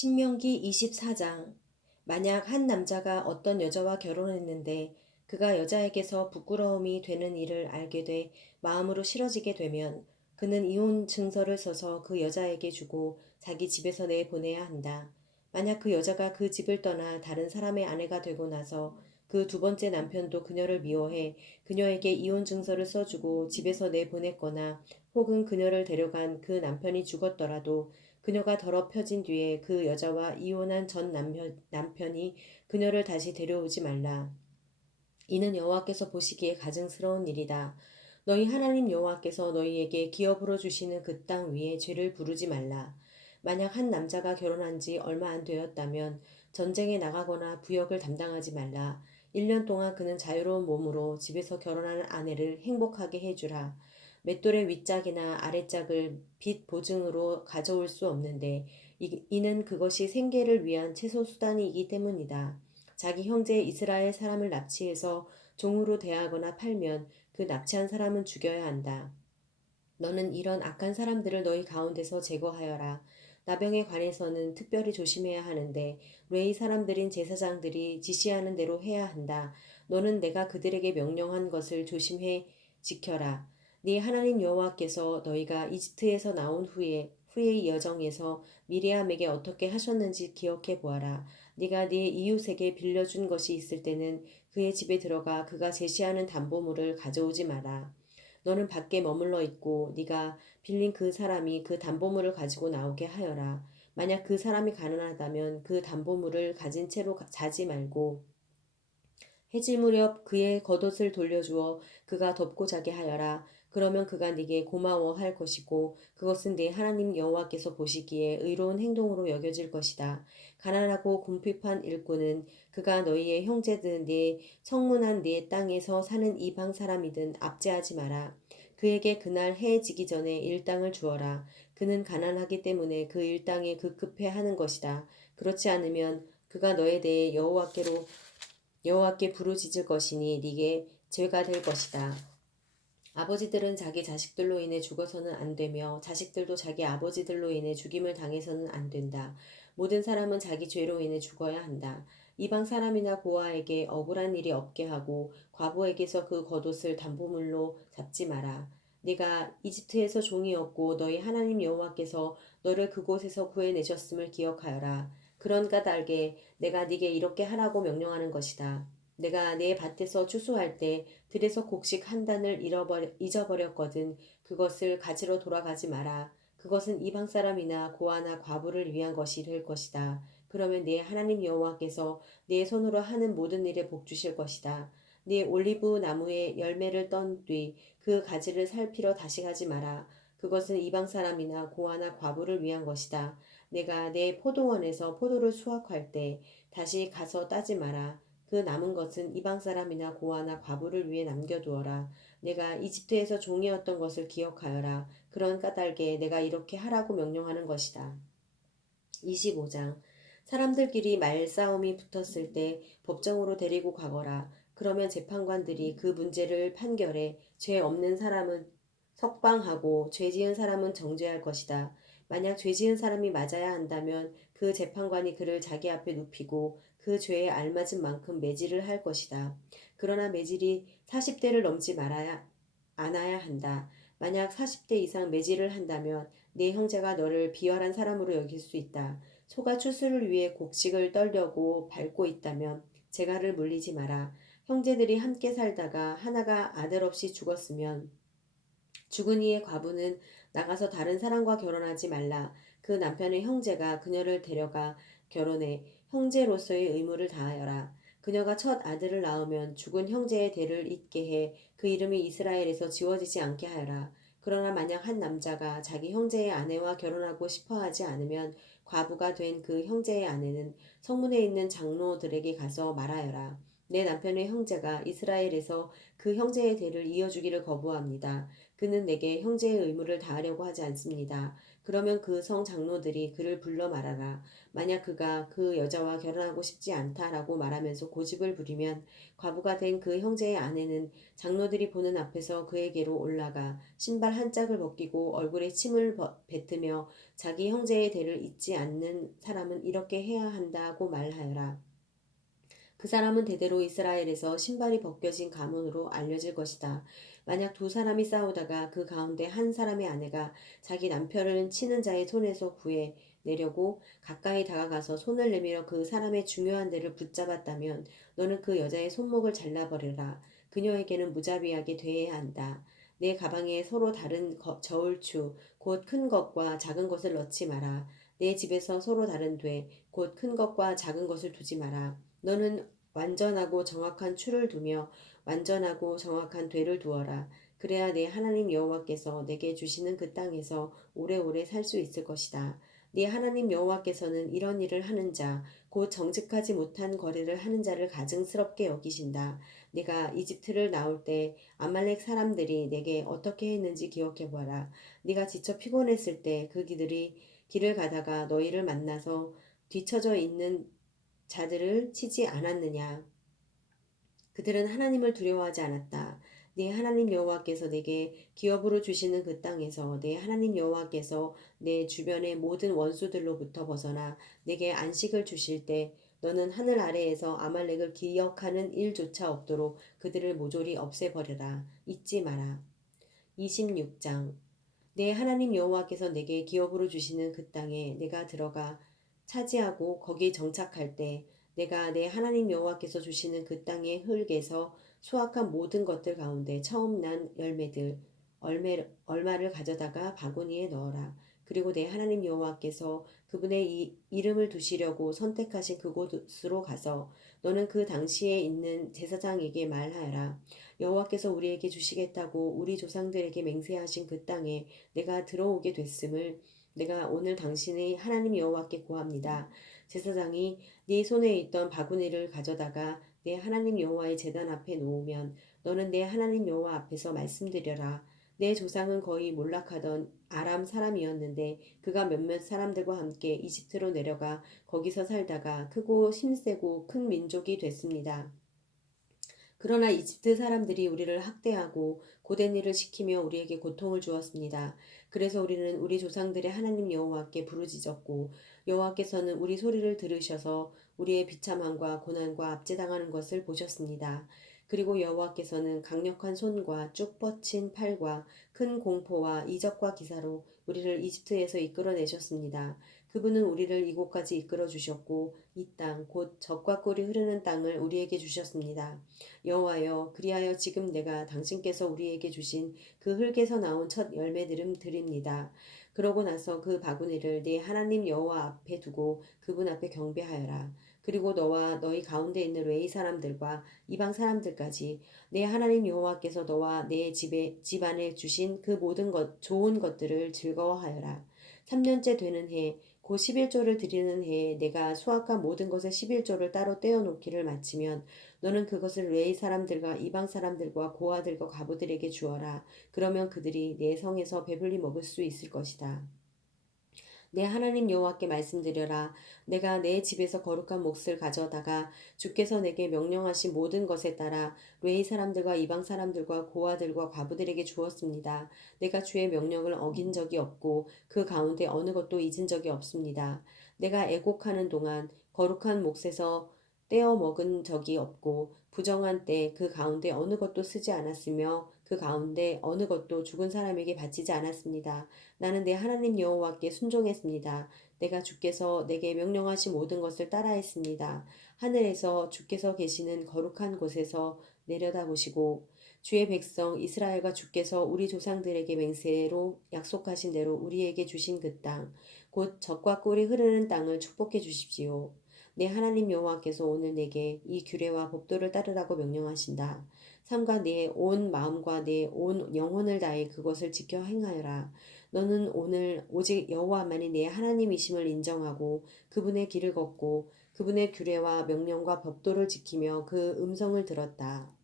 신명기 24장. 만약 한 남자가 어떤 여자와 결혼했는데 그가 여자에게서 부끄러움이 되는 일을 알게 돼 마음으로 싫어지게 되면 그는 이혼 증서를 써서 그 여자에게 주고 자기 집에서 내보내야 한다. 만약 그 여자가 그 집을 떠나 다른 사람의 아내가 되고 나서 그 두 번째 남편도 그녀를 미워해 그녀에게 이혼 증서를 써주고 집에서 내보냈거나 혹은 그녀를 데려간 그 남편이 죽었더라도 그녀가 더럽혀진 뒤에 그 여자와 이혼한 전 남편이 그녀를 다시 데려오지 말라. 이는 여호와께서 보시기에 가증스러운 일이다. 너희 하나님 여호와께서 너희에게 기업으로 주시는 그 땅 위에 죄를 부르지 말라. 만약 한 남자가 결혼한 지 얼마 안 되었다면 전쟁에 나가거나 부역을 담당하지 말라. 1년 동안 그는 자유로운 몸으로 집에서 결혼한 아내를 행복하게 해주라. 맷돌의 윗짝이나 아랫짝을 빚 보증으로 가져올 수 없는데 이는 그것이 생계를 위한 최소 수단이기 때문이다. 자기 형제 이스라엘 사람을 납치해서 종으로 대하거나 팔면 그 납치한 사람은 죽여야 한다. 너는 이런 악한 사람들을 너희 가운데서 제거하여라. 나병에 관해서는 특별히 조심해야 하는데 레위 사람들인 제사장들이 지시하는 대로 해야 한다. 너는 내가 그들에게 명령한 것을 조심해 지켜라. 네 하나님 여호와께서 너희가 이집트에서 나온 후의 여정에서 미리암에게 어떻게 하셨는지 기억해 보아라. 네가 네 이웃에게 빌려준 것이 있을 때는 그의 집에 들어가 그가 제시하는 담보물을 가져오지 마라. 너는 밖에 머물러 있고 네가 빌린 그 사람이 그 담보물을 가지고 나오게 하여라. 만약 그 사람이 가난하다면 그 담보물을 가진 채로 자지 말고 해질 무렵 그의 겉옷을 돌려주어 그가 덮고 자게 하여라. 그러면 그가 네게 고마워할 것이고 그것은 네 하나님 여호와께서 보시기에 의로운 행동으로 여겨질 것이다. 가난하고 궁핍한 일꾼은 그가 너희의 형제든 네 성문한 네 땅에서 사는 이방 사람이든 압제하지 마라. 그에게 그날 해에 지기 전에 일당을 주어라. 그는 가난하기 때문에 그 일당에 급급해 하는 것이다. 그렇지 않으면 그가 너에 대해 여호와께 부르짖을 것이니 네게 죄가 될 것이다. 아버지들은 자기 자식들로 인해 죽어서는 안 되며 자식들도 자기 아버지들로 인해 죽임을 당해서는 안 된다. 모든 사람은 자기 죄로 인해 죽어야 한다. 이방 사람이나 고아에게 억울한 일이 없게 하고 과부에게서 그 겉옷을 담보물로 잡지 마라. 네가 이집트에서 종이었고 너희 하나님 여호와께서 너를 그곳에서 구해내셨음을 기억하여라. 그런 까닭에 내가 네게 이렇게 하라고 명령하는 것이다. 내가 내 밭에서 추수할 때 들에서 곡식 한 단을 잊어버렸거든. 그것을 가지러 돌아가지 마라. 그것은 이방 사람이나 고아나 과부를 위한 것이 될 것이다. 그러면 네 하나님 여호와께서 네 손으로 하는 모든 일에 복 주실 것이다. 네 올리브 나무에 열매를 떤 뒤 그 가지를 살피러 다시 가지 마라. 그것은 이방 사람이나 고아나 과부를 위한 것이다. 내가 내 포도원에서 포도를 수확할 때 다시 가서 따지 마라. 그 남은 것은 이방 사람이나 고아나 과부를 위해 남겨두어라. 내가 이집트에서 종이었던 것을 기억하여라. 그런 까닭에 내가 이렇게 하라고 명령하는 것이다. 25장. 사람들끼리 말싸움이 붙었을 때 법정으로 데리고 가거라. 그러면 재판관들이 그 문제를 판결해 죄 없는 사람은 석방하고 죄 지은 사람은 정죄할 것이다. 만약 죄 지은 사람이 맞아야 한다면 그 재판관이 그를 자기 앞에 눕히고 그 죄에 알맞은 만큼 매질을 할 것이다. 그러나 매질이 40대를 넘지 않아야 한다. 만약 40대 이상 매질을 한다면 네 형제가 너를 비열한 사람으로 여길 수 있다. 소가 추수를 위해 곡식을 떨려고 밟고 있다면 재갈을 물리지 마라. 형제들이 함께 살다가 하나가 아들 없이 죽었으면 죽은 이의 과부는 나가서 다른 사람과 결혼하지 말라. 그 남편의 형제가 그녀를 데려가 결혼해 형제로서의 의무를 다하여라. 그녀가 첫 아들을 낳으면 죽은 형제의 대를 잇게 해 그 이름이 이스라엘에서 지워지지 않게 하여라. 그러나 만약 한 남자가 자기 형제의 아내와 결혼하고 싶어 하지 않으면 과부가 된 그 형제의 아내는 성문에 있는 장로들에게 가서 말하여라. 내 남편의 형제가 이스라엘에서 그 형제의 대를 이어주기를 거부합니다. 그는 내게 형제의 의무를 다하려고 하지 않습니다. 그러면 그 성 장로들이 그를 불러 말하라. 만약 그가 그 여자와 결혼하고 싶지 않다라고 말하면서 고집을 부리면 과부가 된 그 형제의 아내는 장로들이 보는 앞에서 그에게로 올라가 신발 한 짝을 벗기고 얼굴에 침을 뱉으며 자기 형제의 대를 잊지 않는 사람은 이렇게 해야 한다고 말하여라. 그 사람은 대대로 이스라엘에서 신발이 벗겨진 가문으로 알려질 것이다. 만약 두 사람이 싸우다가 그 가운데 한 사람의 아내가 자기 남편을 치는 자의 손에서 구해 내려고 가까이 다가가서 손을 내밀어 그 사람의 중요한 데를 붙잡았다면 너는 그 여자의 손목을 잘라버려라. 그녀에게는 무자비하게 대해야 한다. 내 가방에 서로 다른 저울추 곧 큰 것과 작은 것을 넣지 마라. 내 집에서 서로 다른 곧 큰 것과 작은 것을 두지 마라. 너는 완전하고 정확한 추를 두며 완전하고 정확한 되를 두어라. 그래야 내 하나님 여호와께서 내게 주시는 그 땅에서 오래오래 살 수 있을 것이다. 네 하나님 여호와께서는 이런 일을 하는 자, 곧 정직하지 못한 거래를 하는 자를 가증스럽게 여기신다. 네가 이집트를 나올 때 아말렉 사람들이 내게 어떻게 했는지 기억해 보아라. 네가 지쳐 피곤했을 때 그 기들이 길을 가다가 너희를 만나서 뒤처져 있는 자들을 치지 않았느냐? 그들은 하나님을 두려워하지 않았다. 네 하나님 여호와께서 내게 기업으로 주시는 그 땅에서 네 하나님 여호와께서 내 주변의 모든 원수들로부터 벗어나 내게 안식을 주실 때 너는 하늘 아래에서 아말렉을 기억하는 일조차 없도록 그들을 모조리 없애버려라. 잊지 마라. 26장 내 하나님 여호와께서 내게 기업으로 주시는 그 땅에 내가 들어가 차지하고 거기 정착할 때 내가 내 하나님 여호와께서 주시는 그 땅의 흙에서 수확한 모든 것들 가운데 처음 난 열매들 얼마를 가져다가 바구니에 넣어라. 그리고 내 하나님 여호와께서 그분의 이름을 두시려고 선택하신 그곳으로 가서 너는 그 당시에 있는 제사장에게 말하여라. 여호와께서 우리에게 주시겠다고 우리 조상들에게 맹세하신 그 땅에 내가 들어오게 됐음을 내가 오늘 당신의 하나님 여호와께 고합니다. 제사장이 네 손에 있던 바구니를 가져다가 내 하나님 여호와의 제단 앞에 놓으면 너는 내 하나님 여호와 앞에서 말씀드려라. 내 조상은 거의 몰락하던 아람 사람이었는데 그가 몇몇 사람들과 함께 이집트로 내려가 거기서 살다가 크고 힘세고 큰 민족이 됐습니다. 그러나 이집트 사람들이 우리를 학대하고 고된 일을 시키며 우리에게 고통을 주었습니다. 그래서 우리는 우리 조상들의 하나님 여호와께 부르짖었고 여호와께서는 우리 소리를 들으셔서 우리의 비참함과 고난과 압제당하는 것을 보셨습니다. 그리고 여호와께서는 강력한 손과 쭉 뻗친 팔과 큰 공포와 이적과 기사로 우리를 이집트에서 이끌어내셨습니다. 그분은 우리를 이곳까지 이끌어 주셨고 이 땅 곧 젖과 꿀이 흐르는 땅을 우리에게 주셨습니다. 여호와여 그리하여 지금 내가 당신께서 우리에게 주신 그 흙에서 나온 첫 열매들은 드립니다. 그러고 나서 그 바구니를 네 하나님 여호와 앞에 두고 그분 앞에 경배하여라. 그리고 너와 너희 가운데 있는 레위 사람들과 이방 사람들까지 내 하나님 여호와께서 너와 내 집안에 주신 그 모든 좋은 것들을 즐거워하여라. 3년째 되는 해 곧 11조를 드리는 해에 내가 수확한 모든 것의 11조를 따로 떼어 놓기를 마치면 너는 그것을 레위 사람들과 이방 사람들과 고아들과 과부들에게 주어라. 그러면 그들이 내 성에서 배불리 먹을 수 있을 것이다. 내 하나님 여호와께 말씀드려라. 내가 내 집에서 거룩한 몫을 가져다가 주께서 내게 명령하신 모든 것에 따라 레위 사람들과 이방 사람들과 고아들과 과부들에게 주었습니다. 내가 주의 명령을 어긴 적이 없고 그 가운데 어느 것도 잊은 적이 없습니다. 내가 애곡하는 동안 거룩한 몫에서 떼어 먹은 적이 없고 부정한 때 그 가운데 어느 것도 쓰지 않았으며 그 가운데 어느 것도 죽은 사람에게 바치지 않았습니다. 나는 내 하나님 여호와께 순종했습니다. 내가 주께서 내게 명령하신 모든 것을 따라했습니다. 하늘에서 주께서 계시는 거룩한 곳에서 내려다보시고 주의 백성 이스라엘과 주께서 우리 조상들에게 맹세로 약속하신 대로 우리에게 주신 그 땅, 곧 젖과 꿀이 흐르는 땅을 축복해 주십시오. 내 하나님 여호와께서 오늘 내게 이 규례와 법도를 따르라고 명령하신다. 삼가 내 온 마음과 내 온 영혼을 다해 그것을 지켜 행하여라. 너는 오늘 오직 여호와만이 내 하나님이심을 인정하고 그분의 길을 걷고 그분의 규례와 명령과 법도를 지키며 그 음성을 들었다.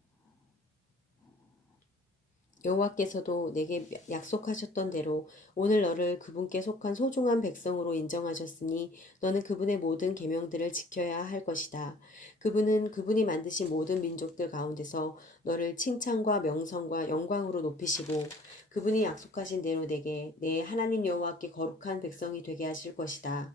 여호와께서도 내게 약속하셨던 대로 오늘 너를 그분께 속한 소중한 백성으로 인정하셨으니 너는 그분의 모든 계명들을 지켜야 할 것이다. 그분은 그분이 만드신 모든 민족들 가운데서 너를 칭찬과 명성과 영광으로 높이시고 그분이 약속하신 대로 내게 내 하나님 여호와께 거룩한 백성이 되게 하실 것이다.